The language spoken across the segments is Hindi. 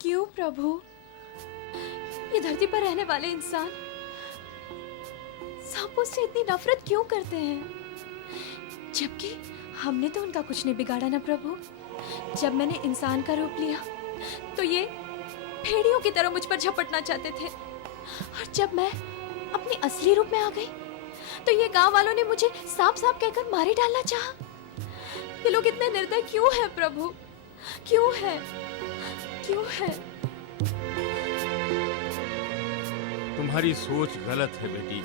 क्यों प्रभु? ये धरती पर रहने वाले इंसान सांपों से इतनी नफरत क्यों करते हैं? जबकि हमने तो उनका कुछ नहीं बिगाड़ा ना प्रभु। जब मैंने इंसान का रूप लिया तो ये भेड़ियों की तरह मुझ पर झपटना चाहते थे, और जब मैं अपनी असली रूप में आ गई तो ये गांव वालों ने मुझे सांप सांप कहकर मारे डालना चाहा। ये लोग इतने निर्दय क्यों हैं प्रभु? क्यों है? क्यों है? तुम्हारी सोच गलत है बेटी।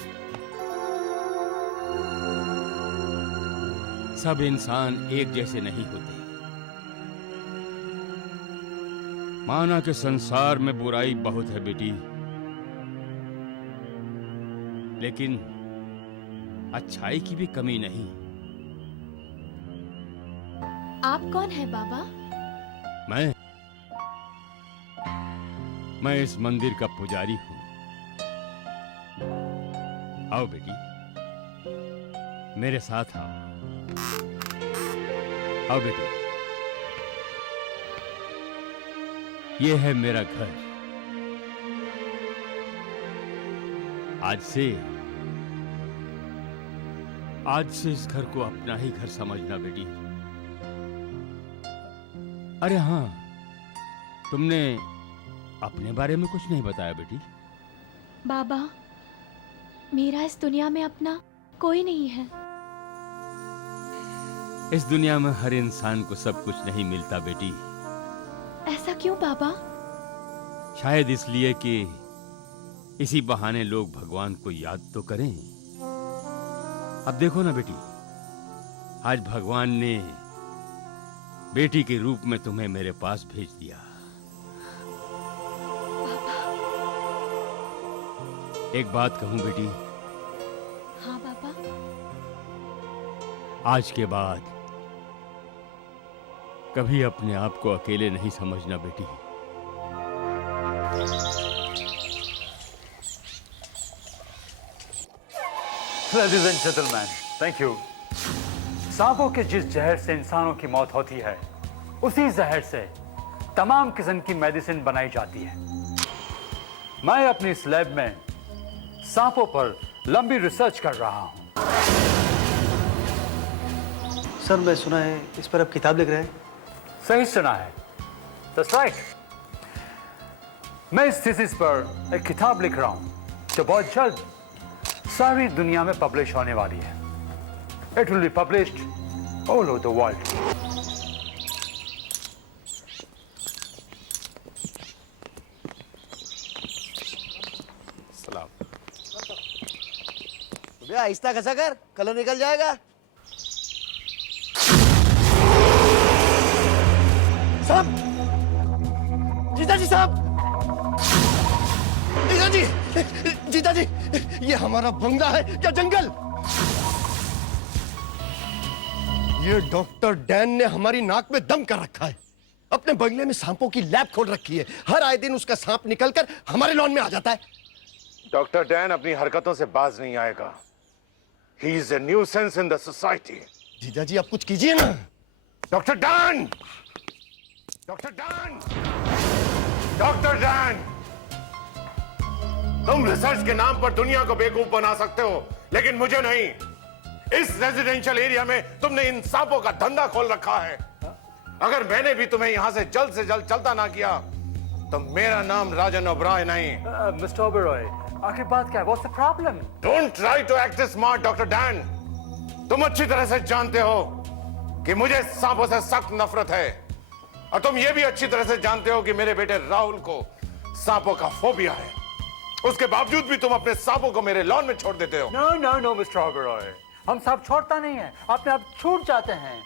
सब इंसान एक जैसे नहीं होते। माना कि संसार में बुराई बहुत है बेटी, लेकिन अच्छाई की भी कमी नहीं। आप कौन है बाबा? मैं इस मंदिर का पुजारी हूं। आओ बेटी, मेरे साथ आओ। आओ बेटी, ये है मेरा घर। आज से इस घर को अपना ही घर समझना बेटी। अरे हाँ, तुमने अपने बारे में कुछ नहीं बताया बेटी। बाबा, मेरा इस दुनिया में अपना कोई नहीं है। इस दुनिया में हर इंसान को सब कुछ नहीं मिलता बेटी। ऐसा क्यों बाबा? शायद इसलिए कि इसी बहाने लोग भगवान को याद तो करें। अब देखो ना बेटी, आज भगवान ने बेटी के रूप में तुम्हें मेरे पास भेज दिया। एक बात कहूं बेटी? हाँ बाबा। आज के बाद कभी अपने आप को अकेले नहीं समझना बेटी। Ladies and gentlemen, thank you. सांपों के जिस जहर से इंसानों की मौत होती है, उसी जहर से तमाम किस्म की मेडिसिन बनाई जाती है। मैं अपनी इस लैब में सांपों पर लंबी रिसर्च कर रहा हूं। सर, मैं सुना है इस पर आप किताब लिख रहे हैं। सही सुना है। That's right. मैं इस थीसिस पर एक किताब लिख रहा हूं जो बहुत जल्द सारी दुनिया में पब्लिश होने वाली है। It will be published all over the world. सलाम। भैया आहिस्ता खसा कर, कलर निकल जाएगा। साहब, जीजा जी साहब, जीजा जी, जीजा जी, ये हमारा बंगला है या जंगल? ये डॉक्टर डैन ने हमारी नाक में दम कर रखा है। अपने बंगले में सांपों की लैब खोल रखी है। हर आए दिन उसका सांप निकलकर हमारे लॉन में आ जाता है। डॉक्टर डैन अपनी हरकतों से बाज नहीं आएगा। He is a nuisance in the society. जीजा जी, आप कुछ कीजिए ना। Doctor Dan! Doctor Dan! Doctor Dan! तुम रिसर्च के नाम पर दुनिया को बेवकूफ बना सकते हो, लेकिन मुझे नहीं। इस रेजिडेंशियल एरिया में तुमने इन सांपों का धंधा खोल रखा है। अगर मैंने भी तुम्हें यहां से जल्द चलता ना किया तो मेरा नाम राजन ओबरॉय नहीं। मिस्टर ओबरॉय, आखिर बात क्या है? What's the problem? Don't try to act smart, doctor Dan. तुम अच्छी तरह से जानते हो कि मुझे सांपों से सख्त नफरत है, और तुम ये भी अच्छी तरह से जानते हो कि मेरे बेटे राहुल को सांपों का फोबिया है। उसके बावजूद भी तुम अपने सांपों को मेरे लॉन में छोड़ देते हो। No, no, no, mister Oberoi, हम सांप छोड़ता नहीं है, अपने आप छूट जाते हैं।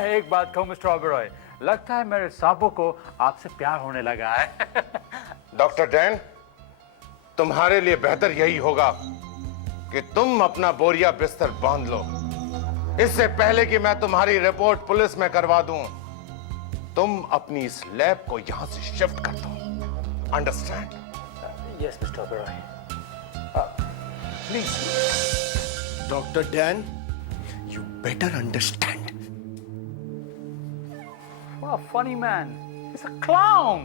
एक बात कहूं मिस्टर ओबरॉय, लगता है मेरे सांपों को आपसे प्यार होने लगा है। डॉक्टर डैन, तुम्हारे लिए बेहतर यही होगा कि तुम अपना बोरिया बिस्तर बांध लो, इससे पहले कि मैं तुम्हारी रिपोर्ट पुलिस में करवा दूं। तुम अपनी इस लैब को यहां से शिफ्ट कर दो। Understand? Yes, Mr. Oberoi. Please. Dr. Dan, you better understand. What a funny man. He's a clown.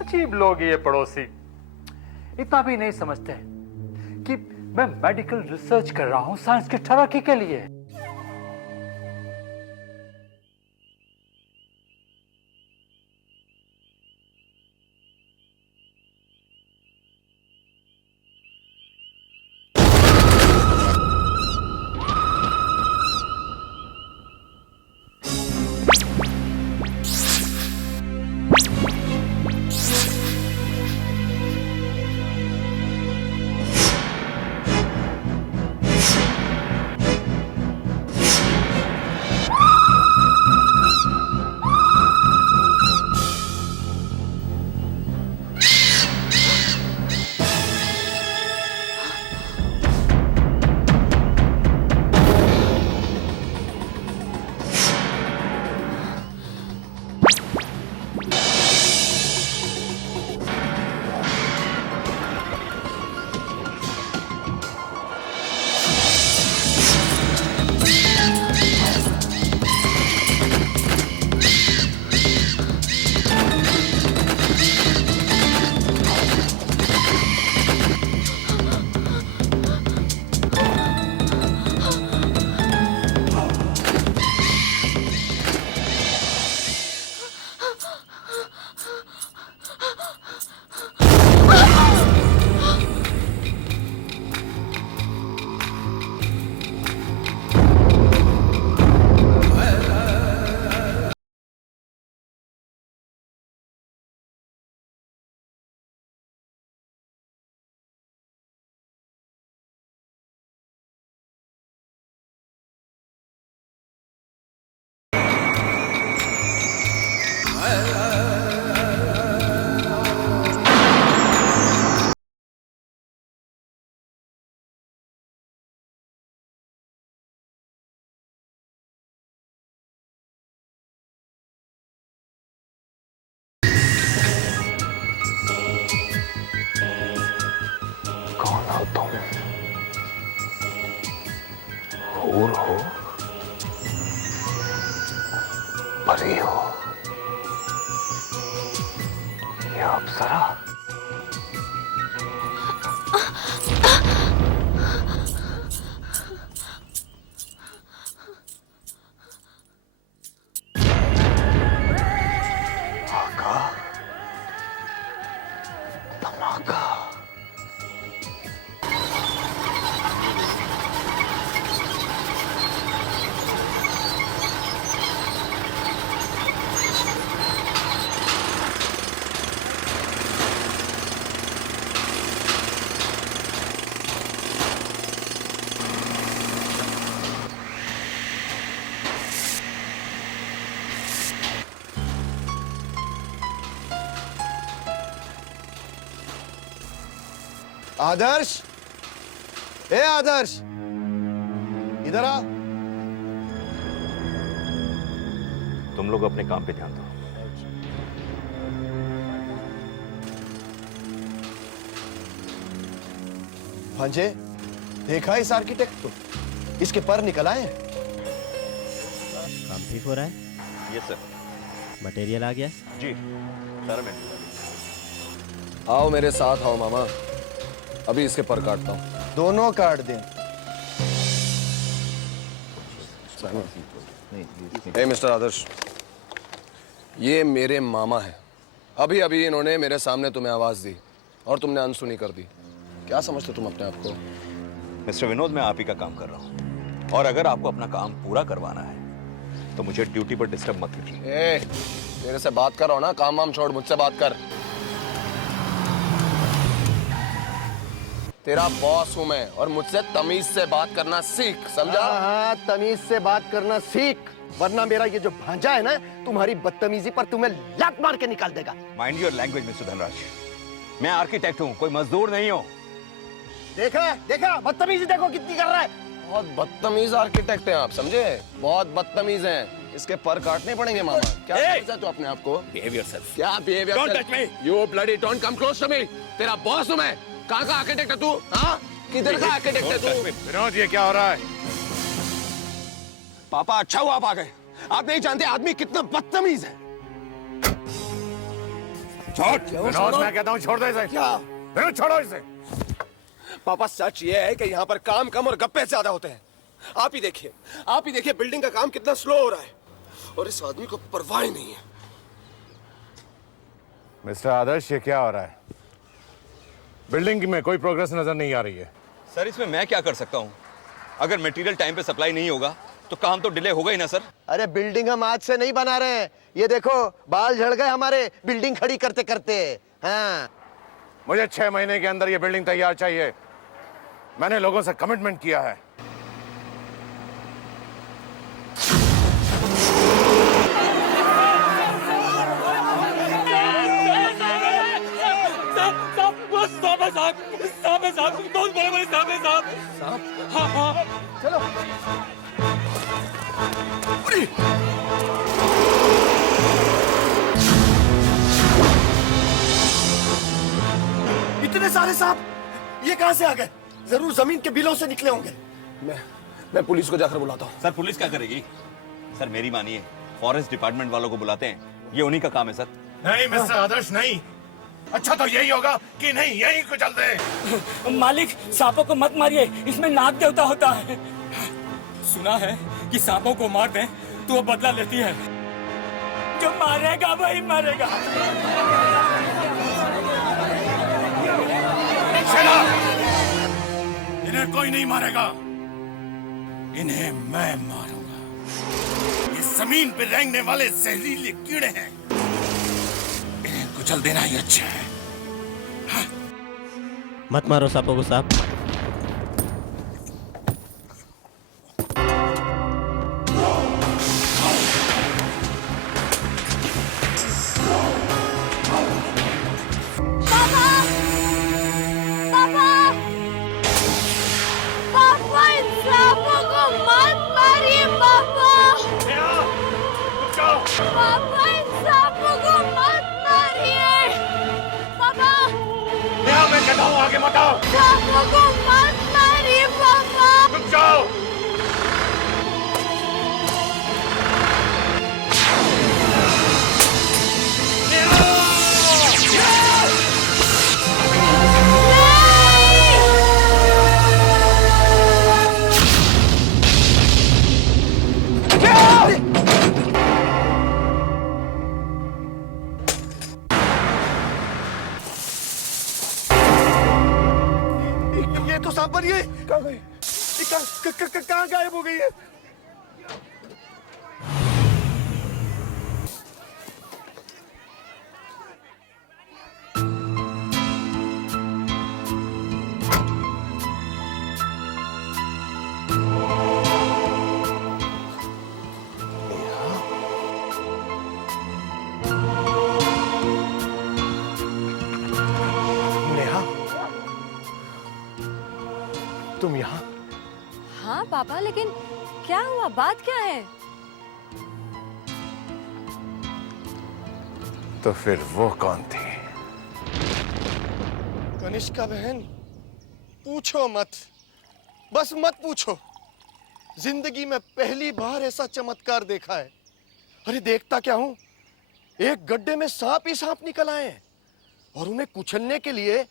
अजीब लोग ये पड़ोसी, इतना भी नहीं समझते कि मैं मेडिकल रिसर्च कर रहा हूं साइंस की तरक्की के लिए। कौन हो तुम? हूर हो? परी हो या अप्सरा? आका, धमाका। आदर्श, ए आदर्श, इधर आ। तुम लोग अपने काम पे ध्यान दो। भांजे, देखा इस आर्किटेक्ट को? इसके पर निकल आए हैं। काम ठीक हो रहा है? Yes sir. मटेरियल आ गया? जी सर। मैं आओ मेरे साथ आओ मामा, अभी इसके पर काटता हूं। दोनों काट दें। ए मिस्टर आदर्श, ये मेरे मामा हैं। अभी अभी इन्होंने मेरे सामने तुम्हें आवाज दी और तुमने अनसुनी कर दी। क्या समझते तुम अपने आप को? मिस्टर विनोद, मैं आप ही का काम कर रहा हूँ और अगर आपको अपना काम पूरा करवाना है तो मुझे ड्यूटी पर डिस्टर्ब मत कीजिए। ए, मेरे से बात कर रहा हो ना, काम वाम छोड़, मुझसे बात कर। तेरा बॉस हूं मैं और मुझसे तमीज से बात करना सीख, समझा? हाँ, तमीज से बात करना सीख, वरना मेरा ये जो भांजा है ना, तुम्हारी बदतमीजी पर तुम्हें लात मार के निकाल देगा। Mind your language mister Dhanraj. मैं आर्किटेक्ट हूँ, कोई मजदूर नहीं हूँ। देखा देखा, बदतमीजी देखो कितनी कर रहा है। बहुत बदतमीज आर्किटेक्ट हैं आप, समझे? बहुत बदतमीज हैं। इसके पर काटने पड़ेंगे मामा। क्या समझा तू अपने आप को? Behave yourself. क्या behaviour? Don't touch me. You bloody don't come close to me. तेरा बॉस हूं मैं। कहाँ का आर्किटेक्ट है तू? हाँ? किधर का आर्किटेक्ट है तू? विनोद, ये क्या हो रहा है? पापा, अच्छा हुआ आप आ गए। आप नहीं जानते आदमी कितना बदतमीज है। विनोद, मैं कहता हूँ छोड़ दो इसे। क्या? विनोद, छोड़ो इसे। पापा सच ये है कि यहाँ पर काम कम और गप्पे ज्यादा होते हैं। आप ही देखिए बिल्डिंग का काम कितना स्लो हो रहा है और इस आदमी को परवाह ही नहीं है। मिस्टर आदर्श, ये क्या हो रहा है? बिल्डिंग में कोई प्रोग्रेस नजर नहीं आ रही है। सर इसमें मैं क्या कर सकता हूँ? अगर मटेरियल टाइम पे सप्लाई नहीं होगा तो काम तो डिले होगा ही ना सर। अरे बिल्डिंग हम आज से नहीं बना रहे हैं, ये देखो बाल झड़ गए हमारे बिल्डिंग खड़ी करते करते। हाँ, मुझे 6 महीने के अंदर ये बिल्डिंग तैयार चाहिए। मैंने लोगों से कमिटमेंट किया है। चलो। इतने सारे सांप ये कहां से आ गए? जरूर जमीन के बिलों से निकले होंगे। मैं पुलिस को जाकर बुलाता हूँ। सर पुलिस क्या करेगी? सर मेरी मानिए, फॉरेस्ट डिपार्टमेंट वालों को बुलाते हैं, ये उन्हीं का काम है सर। नहीं मिस्टर आदर्श, नहीं। अच्छा तो यही होगा कि नहीं यही को चल दे। मालिक, सांपों को मत मारिए, इसमें नाग देवता होता है। सुना है कि सांपों को मार दें तो वो बदला लेती है। जो मारेगा वही मरेगा। इन्हें कोई नहीं मारेगा, इन्हें मैं मारूंगा। ये जमीन पे रेंगने वाले जहरीले कीड़े हैं, इन्हें कुचल देना ही अच्छा है। मत मारो सांपों को साहब। आगे मत आओ। सांपों को मत मारिए पापा। रुक जाओ। तो सांप पर ये कहाँ गई? कहाँ गायब हो गई है? तुम यहाँ? हाँ पापा, लेकिन क्या हुआ? बात क्या है? तो फिर वो कौन थी? कनिष्का बहन, पूछो मत, बस मत पूछो। जिंदगी में पहली बार ऐसा चमत्कार देखा है। अरे देखता क्या हूं, एक गड्ढे में सांप ही सांप निकल आए हैं और उन्हें कुचलने के लिए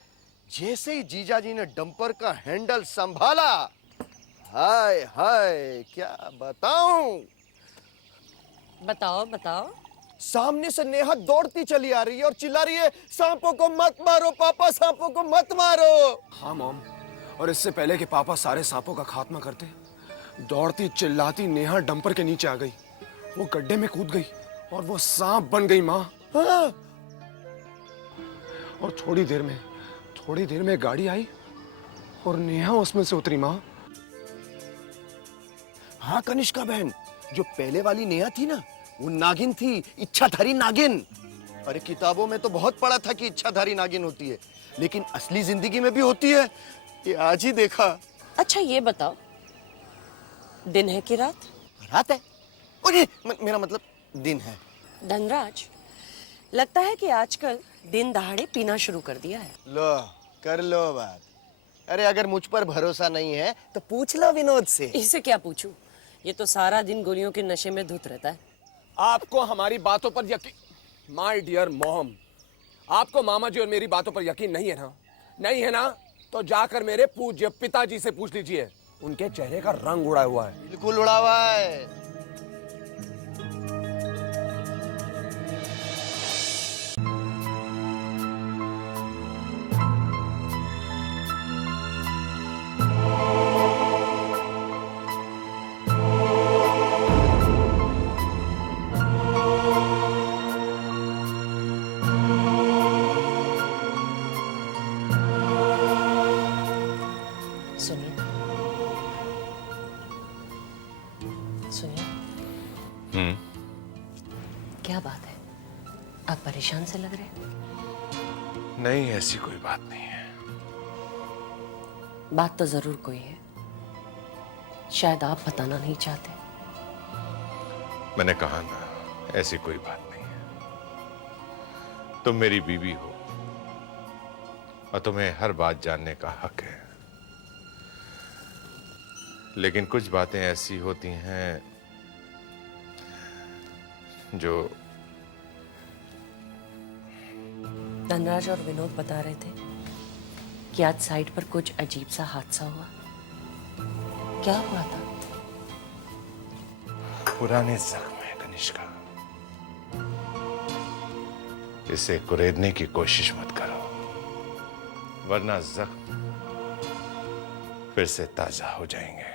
जैसे ही जीजाजी ने डंपर का हैंडल संभाला, हाय हाय क्या बताऊं। बताओ बताओ। सामने से नेहा दौड़ती चली आ रही है और चिल्ला रही है, सांपों को मत मारो पापा, सांपों को मत मारो। हाँ मॉम, और इससे पहले कि पापा सारे सांपों का खात्मा करते, दौड़ती चिल्लाती नेहा डंपर के नीचे आ गई। वो गड्ढे में कूद गई और वो सांप बन गई माँ। हाँ। और थोड़ी देर में गाड़ी आई और नेहा उसमें से उतरी माँ। हाँ कनिष्का बहन, जो पहले वाली नेहा थी ना, वो नागिन थी, इच्छाधारी नागिन। अरे किताबों में तो बहुत पढ़ा था कि इच्छाधारी नागिन होती है, लेकिन असली जिंदगी में भी होती है, ये आज ही देखा। अच्छा ये बताओ, दिन है कि रात? रात है। अरे मेरा मतलब दिन है। धनराज, लगता है कि आजकल दिन दहाड़े पीना शुरू कर दिया है। लो कर लो बात। अरे अगर मुझ पर भरोसा नहीं है तो पूछ लो विनोद से। इसे क्या पूछूं? ये तो सारा दिन गोलियों के नशे में धुत रहता है। आपको हमारी बातों पर यकीन? माय डियर मॉम, आपको मामा जी और मेरी बातों पर यकीन नहीं है ना? नहीं है ना? तो जाकर मेरे पूज्य पिताजी से पूछ लीजिए, उनके चेहरे का रंग उड़ा हुआ है। बिल्कुल उड़ा हुआ है। सुनिए, सुनिए, क्या बात है? आप परेशान से लग रहे हैं। नहीं, ऐसी कोई बात नहीं है। बात तो जरूर कोई है, शायद आप बताना नहीं चाहते। मैंने कहा ना, ऐसी कोई बात नहीं है। तुम मेरी बीवी हो और तुम्हें हर बात जानने का हक है, लेकिन कुछ बातें ऐसी होती हैं जो धनराज और विनोद बता रहे थे कि आज साइट पर कुछ अजीब सा हादसा हुआ। क्या हुआ था? पुराने जख्म है कनिष्का, इसे कुरेदने की कोशिश मत करो, वरना जख्म फिर से ताजा हो जाएंगे।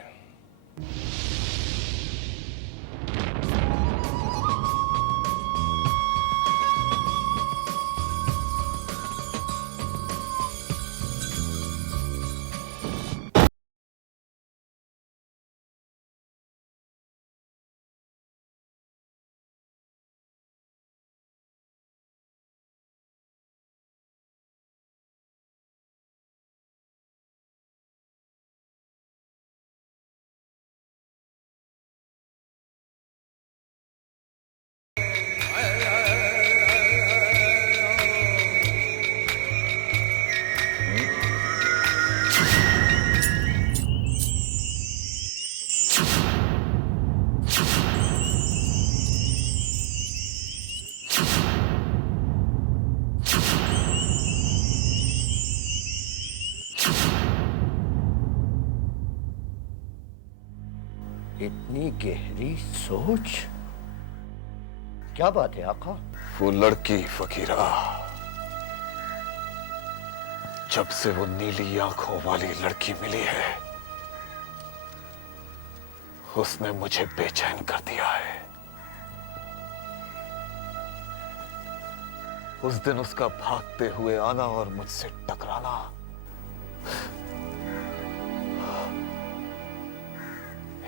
इतनी गहरी सोच, क्या बात है आका? वो लड़की फकीरा, जब से वो नीली आंखों वाली लड़की मिली है, उसने मुझे बेचैन कर दिया है। उस दिन उसका भागते हुए आना और मुझसे टकराना,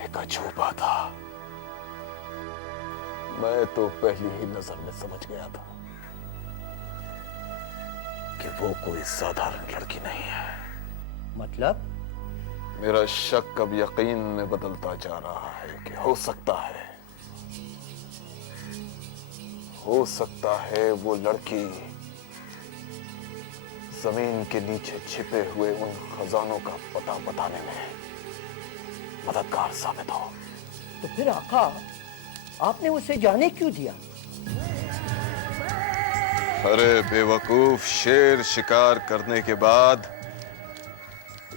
एक अजूबा था। मैं तो पहली ही नजर में समझ गया था कि वो कोई साधारण लड़की नहीं है। मतलब? मेरा शक अब यकीन में बदलता जा रहा है कि हो सकता है वो लड़की जमीन के नीचे छिपे हुए उन खजानों का पता बताने में मददगार साबित हो। तो फिर आका, आपने उसे जाने क्यों दिया? अरे बेवकूफ, शेर शिकार करने के बाद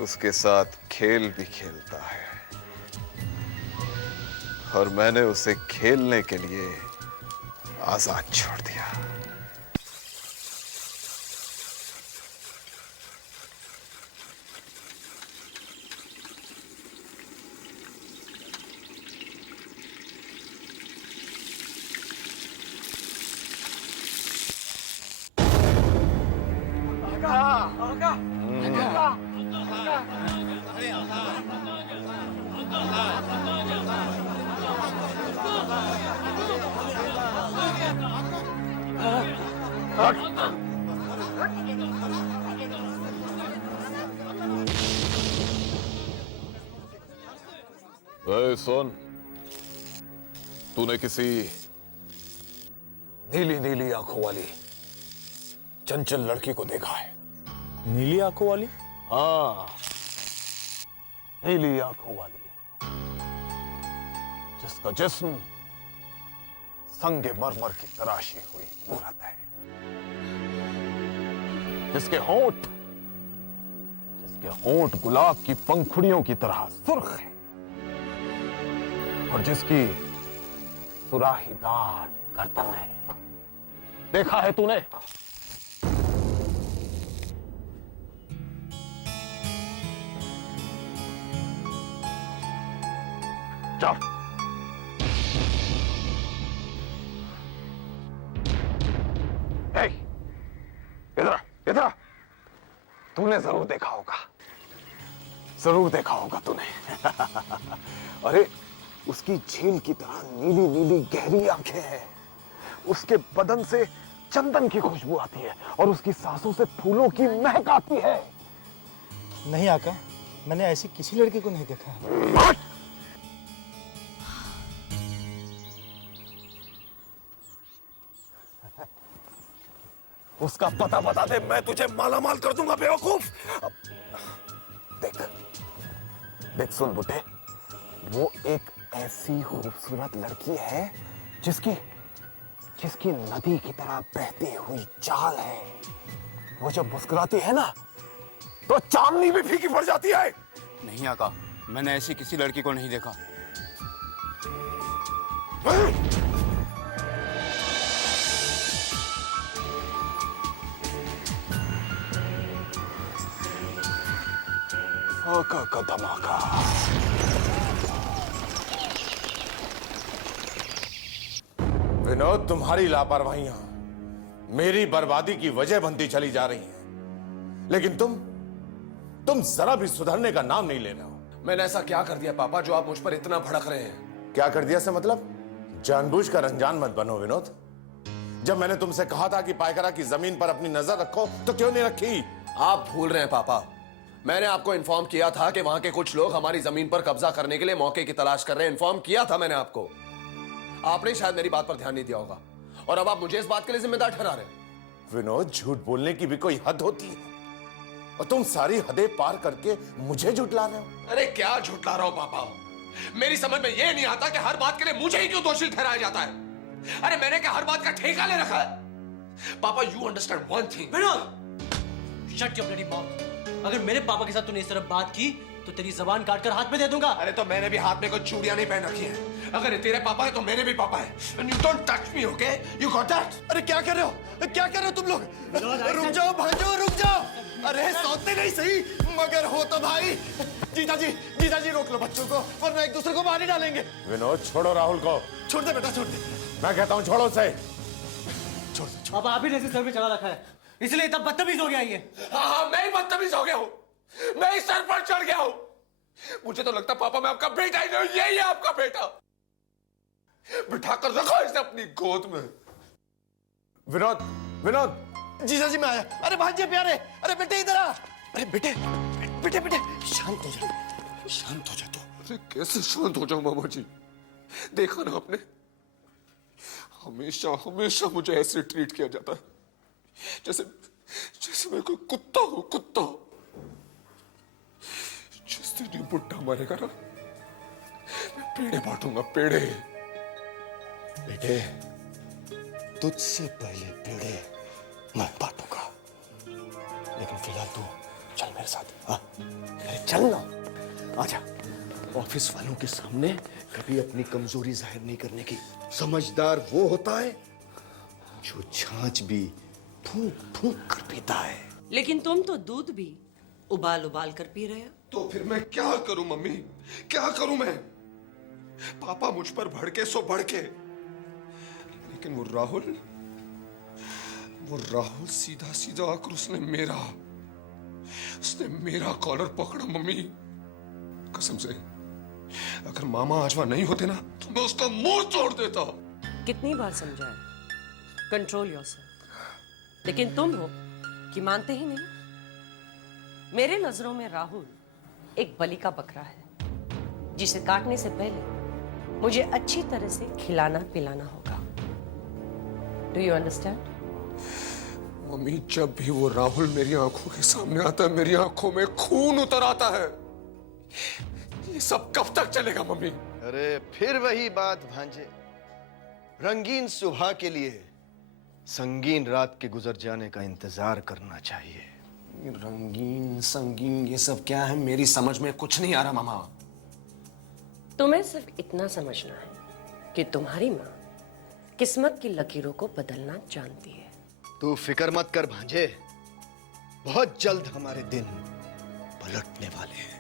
उसके साथ खेल भी खेलता है, और मैंने उसे खेलने के लिए आजाद छोड़ दिया। सुन, तूने किसी नीली नीली आंखों वाली चंचल लड़की को देखा है? नीली आंखों वाली? हाँ, नीली आंखों वाली, जिसका जिस्म संगे मरमर की तराशी हुई मूरत है। जिसके होंठ गुलाब की पंखुड़ियों की तरह सुर्ख है और जिसकी सुराहीदार गर्दन है। देखा है तूने? चल इधर इधर, तूने जरूर देखा होगा, जरूर देखा होगा तूने। अरे उसकी झील की तरह नीली नीली गहरी आंखें हैं, उसके बदन से चंदन की खुशबू आती है और उसकी सांसों से फूलों की महक आती है। नहीं आका, मैंने ऐसी किसी लड़की को नहीं देखा। उसका पता बता दे, मैं तुझे मालामाल कर दूंगा बेवकूफ। देख देख सुन बुड्ढे, वो एक ऐसी खूबसूरत लड़की है जिसकी नदी की तरह बहती हुई चाल है। वो जब मुस्कुराती है ना तो चांदनी भी फीकी पड़ जाती है। नहीं आका, मैंने ऐसी किसी लड़की को नहीं देखा। आका का धमाका। विनोद, तुम्हारी लापरवाहियां मेरी बर्बादी की वजह बनती चली जा रही हैं, लेकिन तुम जरा भी सुधरने का नाम नहीं ले रहे हो। मैंने ऐसा क्या कर दिया पापा जो आप मुझ पर इतना भड़क रहे हैं? क्या कर दिया से मतलब? जानबूझकर अनजान मत बनो विनोद। जब मैंने तुमसे कहा था कि पायकरा की जमीन पर अपनी नजर रखो तो क्यों नहीं रखी? आप भूल रहे हैं पापा, मैंने आपको इन्फॉर्म किया था कि वहां के कुछ लोग हमारी जमीन पर कब्जा करने के लिए मौके की तलाश कर रहे हैं। इन्फॉर्म किया था मैंने आपको, आपने शायद मेरी बात पर ध्यान नहीं दिया होगा और अब आप मुझे इस बात के लिए जिम्मेदार ठहरा रहे हैं। विनोद, झूठ बोलने की भी कोई हद होती है और तुम सारी हदें पार करके मुझे झुठला रहे हो। अरे क्या झुठला रहा हो पापा? मेरी समझ में यह नहीं आता कि हर बात के लिए मुझे ही क्यों दोषी ठहराया जाता है। अरे मैंने क्या हर बात का ठेका ले रखा है? पापा, you understand one thing. Vinod, shut your bloody mouth. अगर मेरे पापा के साथ तूने इस तरह बात की तो तेरी जबान काटकर हाथ में दे दूंगा। अरे तो मैंने भी हाथ में कोई चूड़ियां नहीं पहन रखी है। अगर ये तेरे पापा है तो मेरे भी पापा है। And you don't touch me, okay? You got that? अरे क्या कर रहे हो? क्या कर रहे हो तुम लोग? रुक जाओ भांजो, रुक जाओ। अरे सौते नहीं सही मगर हो तो भाई। जीजा जी रोक लो बच्चों को वरना एक दूसरे को मार ही डालेंगे। विनोद, छोड़ो राहुल को। छोड़ दे बेटा, छोड़ दे। मैं कहता हूं छोड़ो उसे। छोड़ दे। पापा आप ही ने इसे सर पे चढ़ा रखा है, इसलिए इतना बदतमीज हो गया ये। हाँ, मैं ही बदतमीज हो गया हूँ, मैं ही सर पर चढ़ गया हूँ। मुझे तो लगता पापा मैं आपका बेटा ही नहीं, यही है आपका बेटा। बिठाकर रखो इसे अपनी गोद में। विनोद, जीजा जी मैं आया। अरे भांजे प्यारे, अरे बेटे इधर आ। अरे बेटे शांत हो जा, शांत हो जा। तो अरे कैसे शांत हो जाऊं मामा जी? देखा ना आपने, हमेशा मुझे ऐसे ट्रीट किया जाता है जैसे मैं कोई कुत्ता हूं, कुत्ता। जिस दिन ये बुड्ढा मरेगा ना, मैं पेड़े बांटूंगा, पेड़े। बेटे, तुझसे पहले पेड़े मैं बांटूंगा, लेकिन फिलहाल तू चल मेरे साथ। हाँ, अरे चल ना, आजा। ऑफिस वालों के सामने कभी अपनी कमजोरी जाहिर नहीं करने की। समझदार वो होता है जो छाछ भी फूंक फूंक कर पीता है। लेकिन तुम तो दूध भी उबाल कर पी रहे हो। तो फिर मैं क्या करूं मम्मी, क्या करूं मैं? पापा मुझ पर भड़के सो भड़के, लेकिन वो राहुल सीधा आकर उसने मेरा कॉलर पकड़ा मम्मी। कसम से, अगर मामा आज वहां नहीं होते ना तो मैं उसका मुंह तोड़ देता। कितनी बार समझाया, कंट्रोल योरसेल्फ, लेकिन तुम हो कि मानते ही नहीं। मेरे नजरों में राहुल एक बलि का बकरा है जिसे काटने से पहले मुझे अच्छी तरह से खिलाना पिलाना होगा। Do you understand? मम्मी, जब भी वो राहुल मेरी आंखों के सामने आता है, मेरी आंखों में खून उतर आता है। ये सब कब तक चलेगा मम्मी? अरे फिर वही बात भांजे, रंगीन सुबह के लिए संगीन रात के गुजर जाने का इंतजार करना चाहिए। रंगीन संगीन ये सब क्या है, मेरी समझ में कुछ नहीं आ रहा मामा। तुम्हें सिर्फ इतना समझना है कि तुम्हारी माँ किस्मत की लकीरों को बदलना जानती है। तू फिक्र मत कर भांजे, बहुत जल्द हमारे दिन पलटने वाले हैं।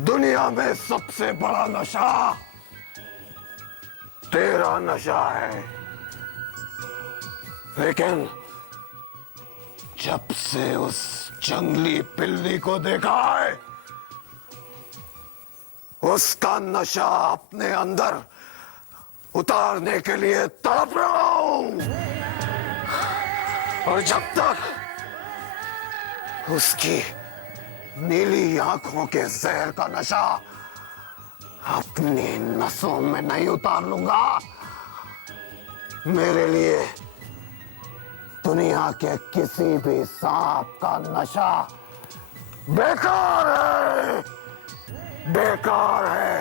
दुनिया में सबसे बड़ा नशा तेरा नशा है, लेकिन जब से उस जंगली बिल्ली को देखा है, उसका नशा अपने अंदर उतारने के लिए तड़प रहा हूं। और जब तक उसकी नीली आंखों के जहर का नशा अपनी नसों में नहीं उतार लूंगा, मेरे लिए दुनिया के किसी भी सांप का नशा बेकार है, बेकार है।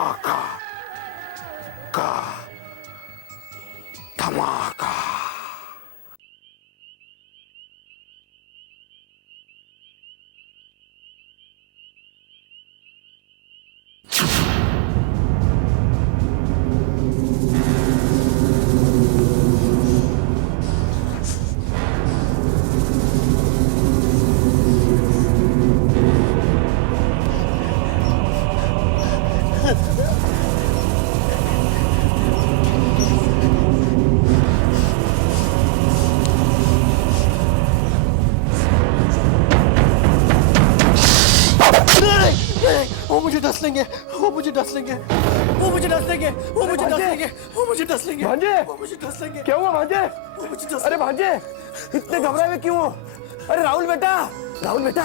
आका का धमाका। वो मुझे डस लेंगे, वो मुझे डस लेंगे, वो मुझे डस लेंगे, वो मुझे डस लेंगे, वो मुझे डस लेंगे। भांजे, वो मुझे डस लेंगे। क्या हुआ भांजे? वो मुझे डस अरे भांजे, इतने घबराए हुए क्यों हो? अरे राहुल बेटा, राहुल बेटा।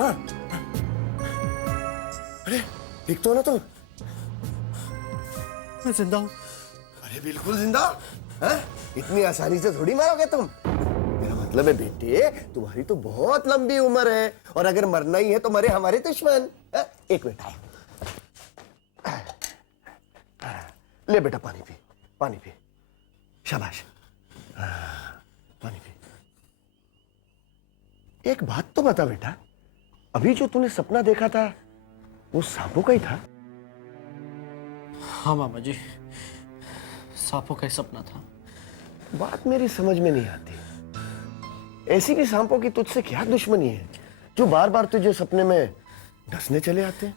हाँ। अरे ठीक तो हो ना तुम? मैं जिंदा हूँ। अरे बिल्कुल जिंदा। हाँ? इतनी आसानी से थोड़ी मारोगे तुम। मेरा मतलब है बेटे, तुम्हारी तो बहुत लंबी उम्र है, और अगर मरना ही है तो मरे हमारे दुश्मन। एक मिनट आओ। ले बेटा पानी पी, पानी पी। शाबाश, पानी पी। एक बात तो बता बेटा, अभी जो तूने सपना देखा था वो सांपों का ही था? हाँ मामा जी, सांपों का ही सपना था। बात मेरी समझ में नहीं आती। ऐसी भी सांपों की तुझसे क्या दुश्मनी है जो बार बार तुझे सपने में डसने चले आते हैं?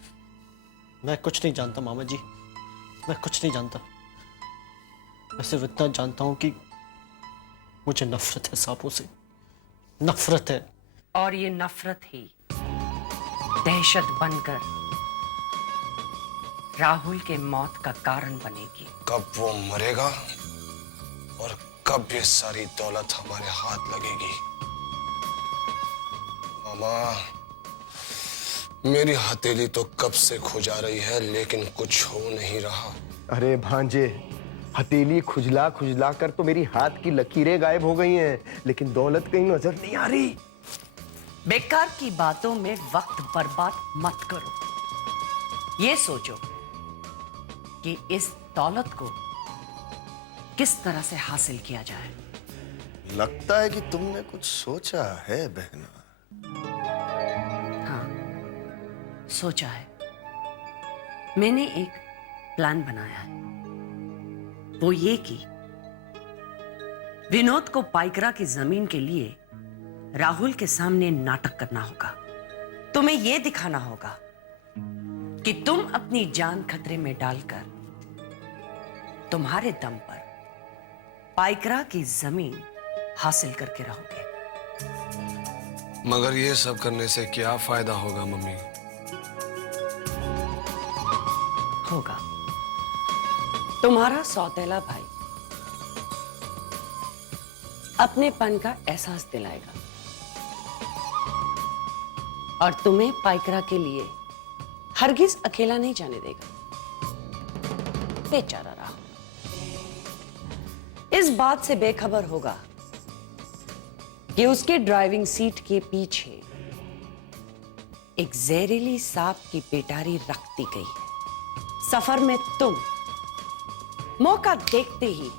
मैं कुछ नहीं जानता मामा जी, मैं कुछ नहीं जानता। मैं सिर्फ इतना जानता हूं कि मुझे नफरत है सांपों से, नफरत है। और ये नफरत ही दहशत बनकर राहुल के मौत का कारण बनेगी। कब वो मरेगा और कब ये सारी दौलत हमारे हाथ लगेगी? मामा, मेरी हथेली तो कब से खुजा रही है, लेकिन कुछ हो नहीं रहा। अरे भांजे, हथेली खुजला खुजला कर तो मेरी हाथ की लकीरें गायब हो गई हैं, लेकिन दौलत कहीं नजर नहीं आ रही। बेकार की बातों में वक्त बर्बाद मत करो। ये सोचो कि इस दौलत को किस तरह से हासिल किया जाए। लगता है कि तुमने कुछ सोचा है बहना। हाँ, सोचा है। मैंने एक प्लान बनाया है। वो ये कि विनोद को पाइकरा की जमीन के लिए राहुल के सामने नाटक करना होगा। तुम्हें यह दिखाना होगा कि तुम अपनी जान खतरे में डालकर तुम्हारे दम पर पाइकरा की जमीन हासिल करके रहोगे। मगर ये सब करने से क्या फायदा होगा मम्मी? होगा। तुम्हारा सौतेला भाई अपनेपन का एहसास दिलाएगा और तुम्हें पाइकरा के लिए हरगिज अकेला नहीं जाने देगा। बेचारा राहुल इस बात से बेखबर होगा कि उसके ड्राइविंग सीट के पीछे एक जहरीली सांप की पेटारी रख दी गई है। सफर में तुम मौका देखते ही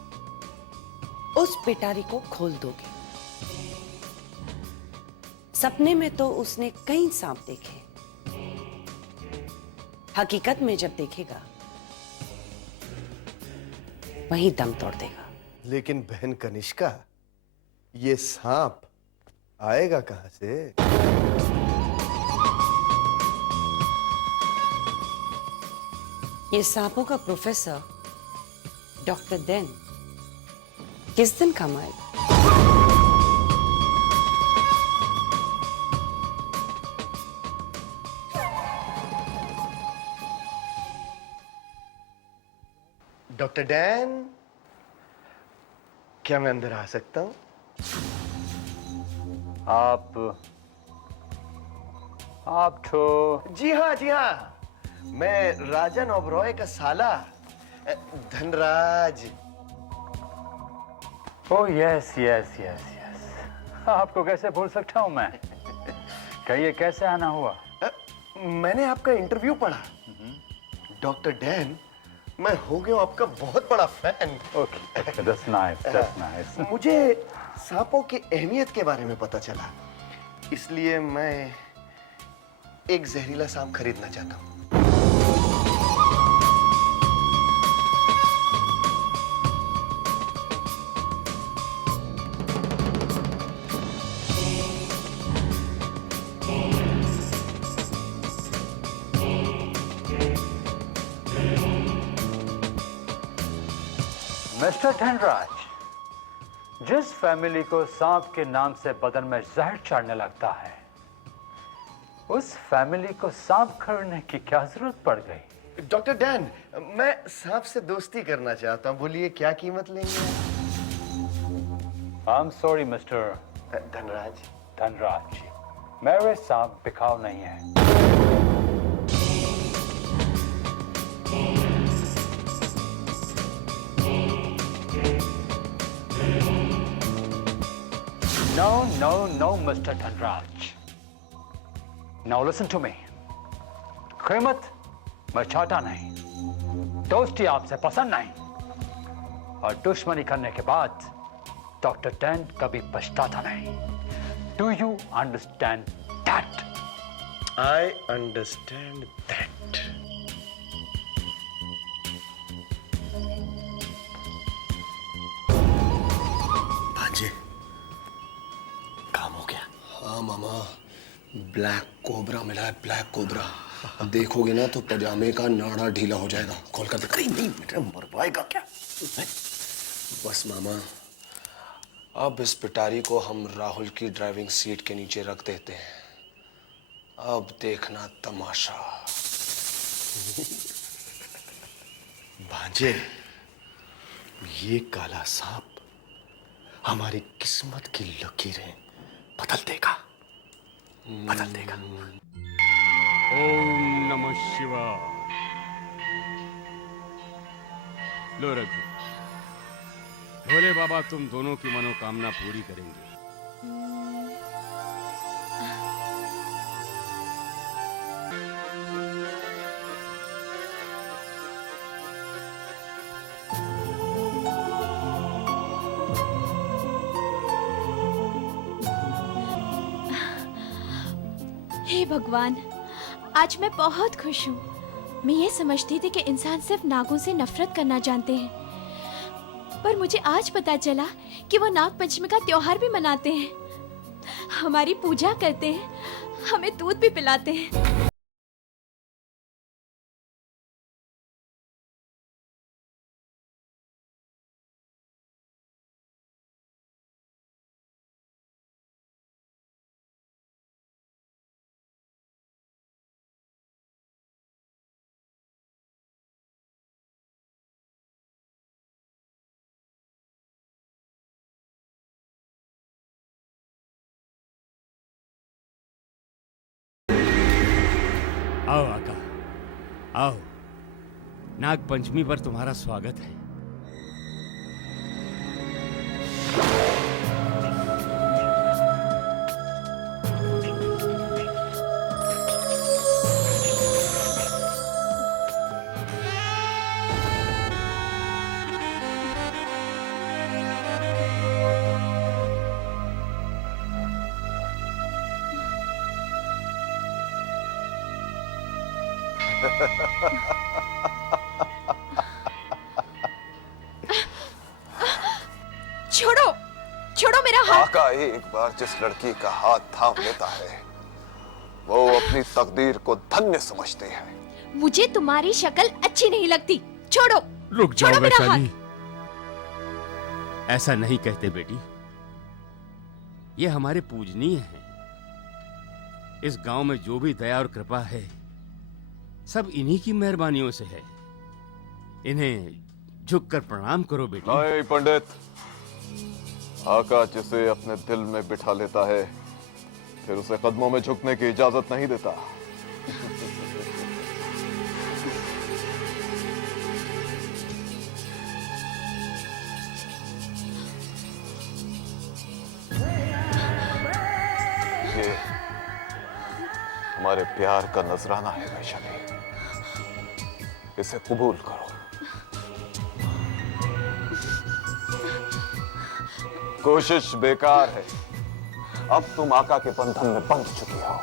उस पेटारी को खोल दोगे। सपने में तो उसने कई सांप देखे, हकीकत में जब देखेगा वहीं दम तोड़ देगा। लेकिन बहन कनिष्का, ये सांप आएगा कहां से? ये सांपों का प्रोफेसर डॉक्टर डेन किस दिन काम आएगा? डॉक्टर डैन, क्या मैं अंदर आ सकता हूं? आप तो जी हाँ, मैं राजन ओबरॉय का साला Dhanraj. Oh yes yes yes yes, आपको कैसे भूल सकता हूं मैं? कहिए कैसे आना हुआ? मैंने आपका इंटरव्यू पढ़ा। डॉक्टर डैन, मैं हो गया हूं आपका बहुत बड़ा fan. Okay, that's nice, that's nice. मुझे सांपों की अहमियत के बारे में पता चला, इसलिए मैं एक जहरीला सांप खरीदना चाहता हूं। मिस्टर धनराज, जिस फैमिली को सांप के नाम से बदन में जहर चढ़ने लगता है, उस फैमिली को सांप खरीदने की क्या जरूरत पड़ गई? डॉक्टर डैन, मैं सांप से दोस्ती करना चाहता हूं, बोलिए क्या कीमत लेंगे? I am sorry mister Dhanraj, मेरे सांप बिकाऊ नहीं है। No, Mr. Dhanraj. Now listen to me. कीमत मैं चाहता नहीं, दोस्ती आपसे पसंद नहीं, और दुश्मनी करने के बाद डॉक्टर डैन कभी पछताता नहीं। Do you understand that? I understand that. भांजे, काम हो गया। हाँ मामा, ब्लैक कोबरा मिला है, ब्लैक कोबरा। देखोगे ना तो पजामे का नाड़ा ढीला हो जाएगा। खोल कर दिखा। नहीं बेटा, मरवाएगा क्या? बस मामा, अब इस पिटारी को हम राहुल की ड्राइविंग सीट के नीचे रख देते हैं। अब देखना तमाशा। भांजे, ये काला सांप हमारी किस्मत की लकीरें बदल देगा। ओम नमः शिवाय। लो रघु, भोले बाबा तुम दोनों की मनोकामना पूरी करेंगे। हे भगवान, आज मैं बहुत खुश हूँ। मैं ये समझती थी कि इंसान सिर्फ नागों से नफरत करना जानते हैं, पर मुझे आज पता चला कि वो नाग पंचमी का त्योहार भी मनाते हैं, हमारी पूजा करते हैं, हमें दूध भी पिलाते हैं। आओ आका, आओ। नाग पंचमी पर तुम्हारा स्वागत है। छोड़ो, छोड़ो मेरा हाथ। आका एक बार जिस लड़की का हाथ थाम लेता है वो अपनी तकदीर को धन्य समझती है। मुझे तुम्हारी शक्ल अच्छी नहीं लगती, छोड़ो। रुक जाओ छोड़ो मेरा वैशाली, ऐसा नहीं कहते बेटी। ये हमारे पूजनीय हैं। इस गांव में जो भी दया और कृपा है सब इन्हीं की मेहरबानियों से है। इन्हें झुककर प्रणाम करो बेटी। नहीं पंडित, आका जिसे अपने दिल में बिठा लेता है फिर उसे कदमों में झुकने की इजाजत नहीं देता। ये हमारे प्यार का नजराना है वैशाली, इसे कबूल करो। कोशिश बेकार है, अब तुम आका के बंधन में बंध चुकी हो।